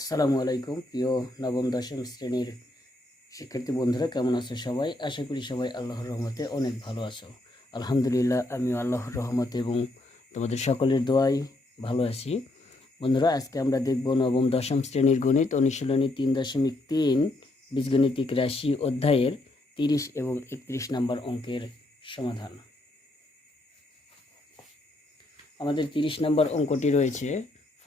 আসসালামু আলাইকুম। প্রিয় নবম, দশম শ্রেণির শিক্ষার্থী বন্ধুরা, কেমন আছো সবাই? আশা করি সবাই আল্লাহর রহমতে অনেক ভালো আছো। আলহামদুলিল্লাহ আমি আল্লাহর রহমতে এবং তোমাদের সকলের দোয়াই ভালো আছি। বন্ধুরা, আজকে আমরা দেখব নবম, দশম শ্রেণির গণিত অনুশীলনী তিন দশমিক তিন, বীজগণিতিক রাশি অধ্যায়ের তিরিশ এবং একত্রিশ নম্বর অঙ্কের সমাধান। আমাদের তিরিশ নম্বর অঙ্কটি রয়েছে।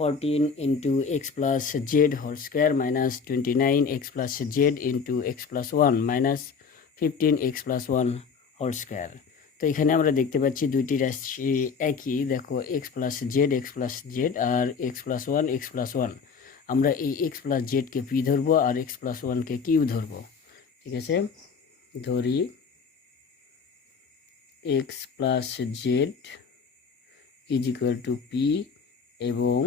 Fourteen into X plus Z whole square minus twenty nine X plus Z into X plus one minus fifteen X plus one whole square তো এখানে আমরা দেখতে পাচ্ছি দুইটি রাশি একই দেখো X plus Z X plus Z আর X plus one X plus one আমরা এই এক্স প্লাস জেডকে পি ধরবো আর এক্স প্লাস ওয়ানকে কিউ ধরবো ঠিক আছে ধরি X plus Z is equal to P এবং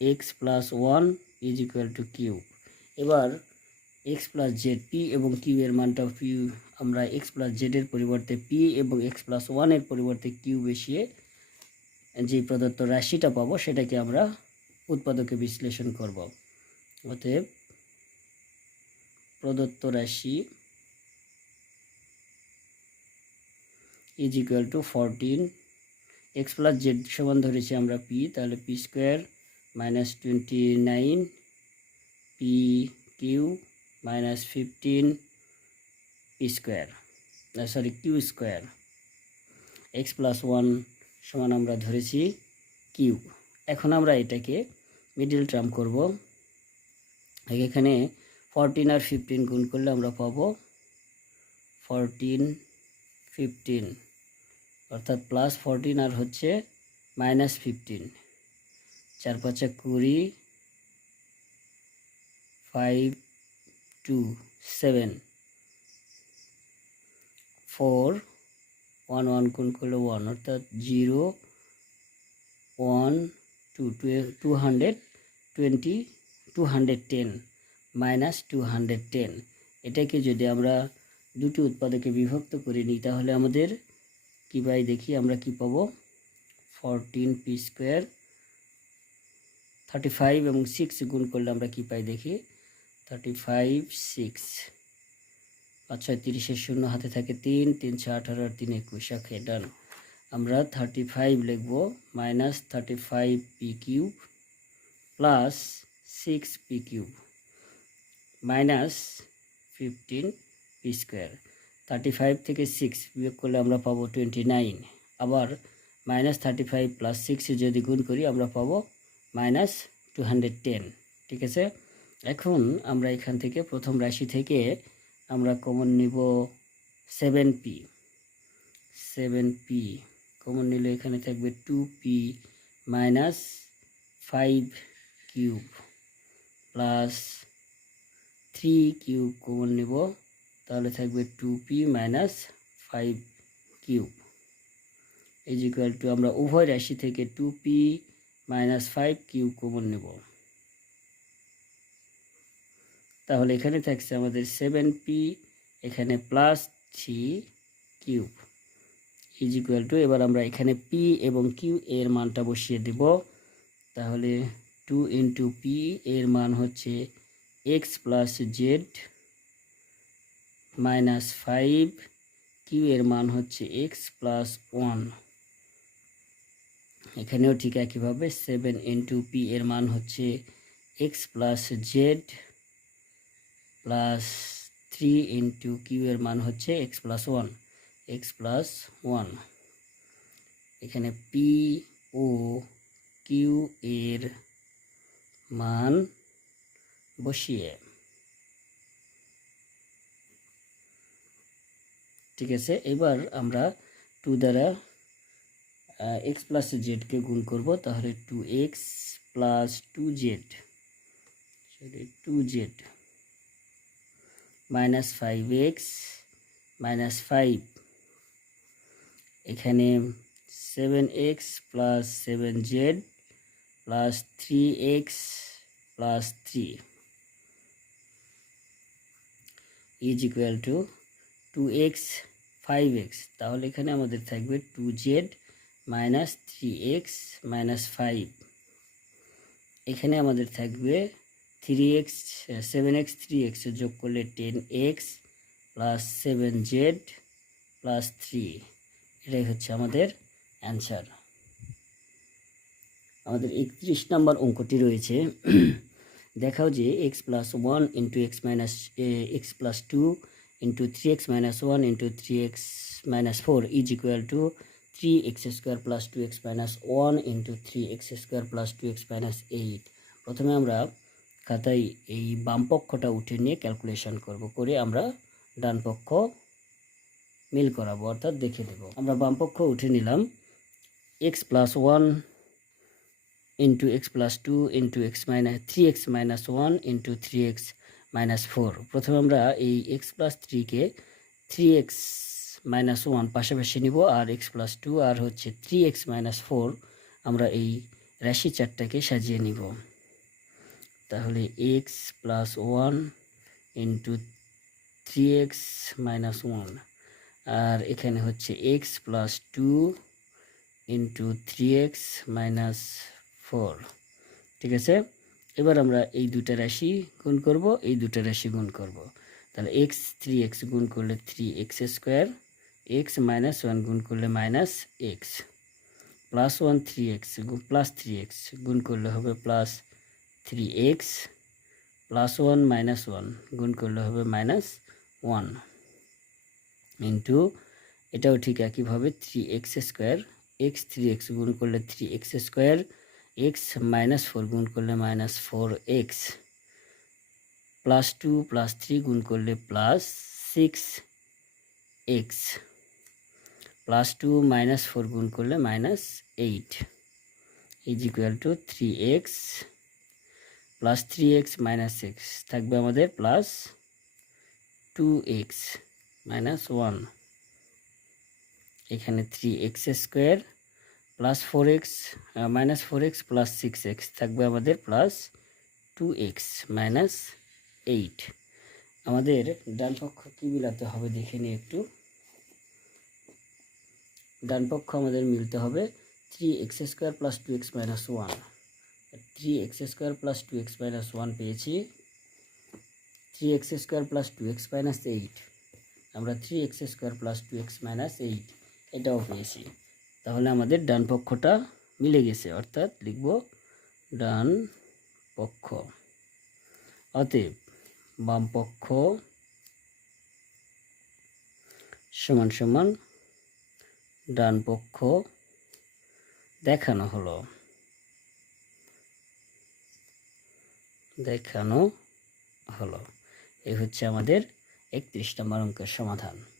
X plus one is equal to Q এবার এক্স প্লাস জেড পি এবং কিউ এর মানটা পি আমরা এক্স প্লাস জেডের পরিবর্তে পি এবং এক্স প্লাস ওয়ানের পরিবর্তে কিউ বসিয়ে যে প্রদত্ত রাশিটা পাবো, সেটাকে আমরা উৎপাদকে বিশ্লেষণ করব। অতএব প্রদত্ত রাশি is equal to fourteen X plus Z সমান ধরেছি আমরা পি তাহলে P square nine P Q minus fifteen P square sorry Q square X plus one সমান আমরা ধরেছি কিউ এখন আমরা এটাকে মিডিল টার্ম করব। এখানে ফরটিন আর ফিফটিন গুণ করলে আমরা পাবো ফরটিন ফিফটিন অর্থাৎ প্লাস ফোরটিন আর হচ্ছে মাইনাস ফিফটিন চার পাঁচে কুড়ি five two seven four one one গুণ করলে ওয়ান অর্থাৎ zero one two two hundred twenty two hundred ten minus two hundred ten এটাকে যদি আমরা দুটি উৎপাদকে বিভক্ত করে নিই, তাহলে আমাদের কী পাই দেখি, আমরা কি পাবো? Fourteen P square thirty five এবং সিক্স গুণ করলে আমরা কি পাই দেখি? থার্টি ফাইভ সিক্স পাঁচ, ছয়, তিরিশের শূন্য, হাতে থাকে তিন তিনশো আঠারো আর তিন, একুশ ওকে ডান। আমরা থার্টি ফাইভ লিখব minus thirty five P Q plus six P Q minus fifteen P square thirty five থেকে সিক্স বিয়োগ করলে আমরা পাবো টোয়েন্টি নাইন আবার মাইনাস থার্টি ফাইভ প্লাস সিক্সে যদি গুণ করি, আমরা পাবো মাইনাস টু ঠিক আছে? এখন আমরা এখান থেকে প্রথম রাশি থেকে আমরা কমন নিব seven P seven P common নিলে এখানে থাকবে two P minus five Q plus three Q common নিব, তাহলে থাকবে two P minus five Q is equal to আমরা উভয় রাশি থেকে two P minus five Q common নেব। তাহলে এখানে থাকছে আমাদের সেভেন পি এখানে plus three Q is equal to এবার আমরা এখানে পি এবং কিউ এর মানটা বসিয়ে দেব। তাহলে টু ইন্টু পি এর মান হচ্ছে X plus Z minus five Q এর মান হচ্ছে এক্স প্লাস ওয়ান এখানেও ঠিক একইভাবে সেভেন ইন্টু পি এর মান হচ্ছে X plus Z plus three into Q এর মান হচ্ছে X plus one X plus one এখানে পি ও কিউ এর মান বসিয়ে। ঠিক আছে, এবার আমরা টু দ্বারা এক্স প্লাস জেডকে গুণ করব, তাহলে two X plus two Z sorry two Z minus five X minus five এখানে seven X plus seven Z plus three X plus three is equal to two X five X তাহলে এখানে আমাদের থাকবে two Z minus three X minus five এখানে আমাদের থাকবে three X seven X three X যোগ করলে ten X plus seven Z plus three এটাই হচ্ছে আমাদের অ্যান্সার আমাদের একত্রিশ নম্বর অঙ্কটি রয়েছে। দেখাও যে X plus one into X minus X plus two into three X minus one into three X minus four is equal to three X square plus two X minus one into three X square plus two X minus eight প্রথমে আমরা খাতায় এই বাম পক্ষটা উঠে নিয়ে calculation করব, করে আমরা ডান পক্ষ মিল করাবো, অর্থাৎ দেখে দেব। আমরা বাম পক্ষ উঠে নিলাম X plus one into X plus two into X minus three X minus one into three X minus four প্রথমে আমরা এই এক্স প্লাস থ্রিকে থ্রি এক্স মাইনাস ওয়ান পাশাপাশি নিব আর এক্স প্লাস টু আর হচ্ছে থ্রি এক্স মাইনাস ফোর আমরা এই রাশি চারটাকে সাজিয়ে নিব। তাহলে X plus one into three X minus one আর এখানে হচ্ছে X plus two into three X minus four ঠিক আছে? এবার আমরা এই দুটা রাশি গুণ করব, এই দুটা রাশি গুণ করব। তাহলে এক্স থ্রি এক্স গুণ করলে three X square X minus one গুণ করলে minus X plus one three X plus three X গুণ করলে হবে plus three X plus one minus one গুণ করলে হবে মাইনাস ওয়ান ইন্টু এটাও ঠিক একইভাবে three X square X three X গুণ করলে three X square X minus four গুণ করলে minus four X plus two plus three গুণ করলে plus six X plus two minus four গুণ করলে minus eight is equal to three X plus three X minus X থাকবে আমাদের plus two X minus one এখানে three X square plus four X minus four X plus six X থাকবে আমাদের plus two X minus eight আমাদের ডান পক্ষ কী মিলাতে হবে দেখে নিই একটু। ডান পক্ষ আমাদের মিলতে হবে three X square plus two X minus one three X square plus two X minus one পেয়েছি। Three X square plus two X minus eight আমরা three X square plus two X minus eight এটাও পেয়েছি। তাহলে আমাদের ডান পক্ষটা মিলে গেছে, অর্থাৎ লিখব ডান পক্ষ। অতএব বাম পক্ষ সমান সমান ডান পক্ষ দেখানো হলো। দেখানো হলো। এই হচ্ছে আমাদের একত্রিশ নম্বর অঙ্কের সমাধান।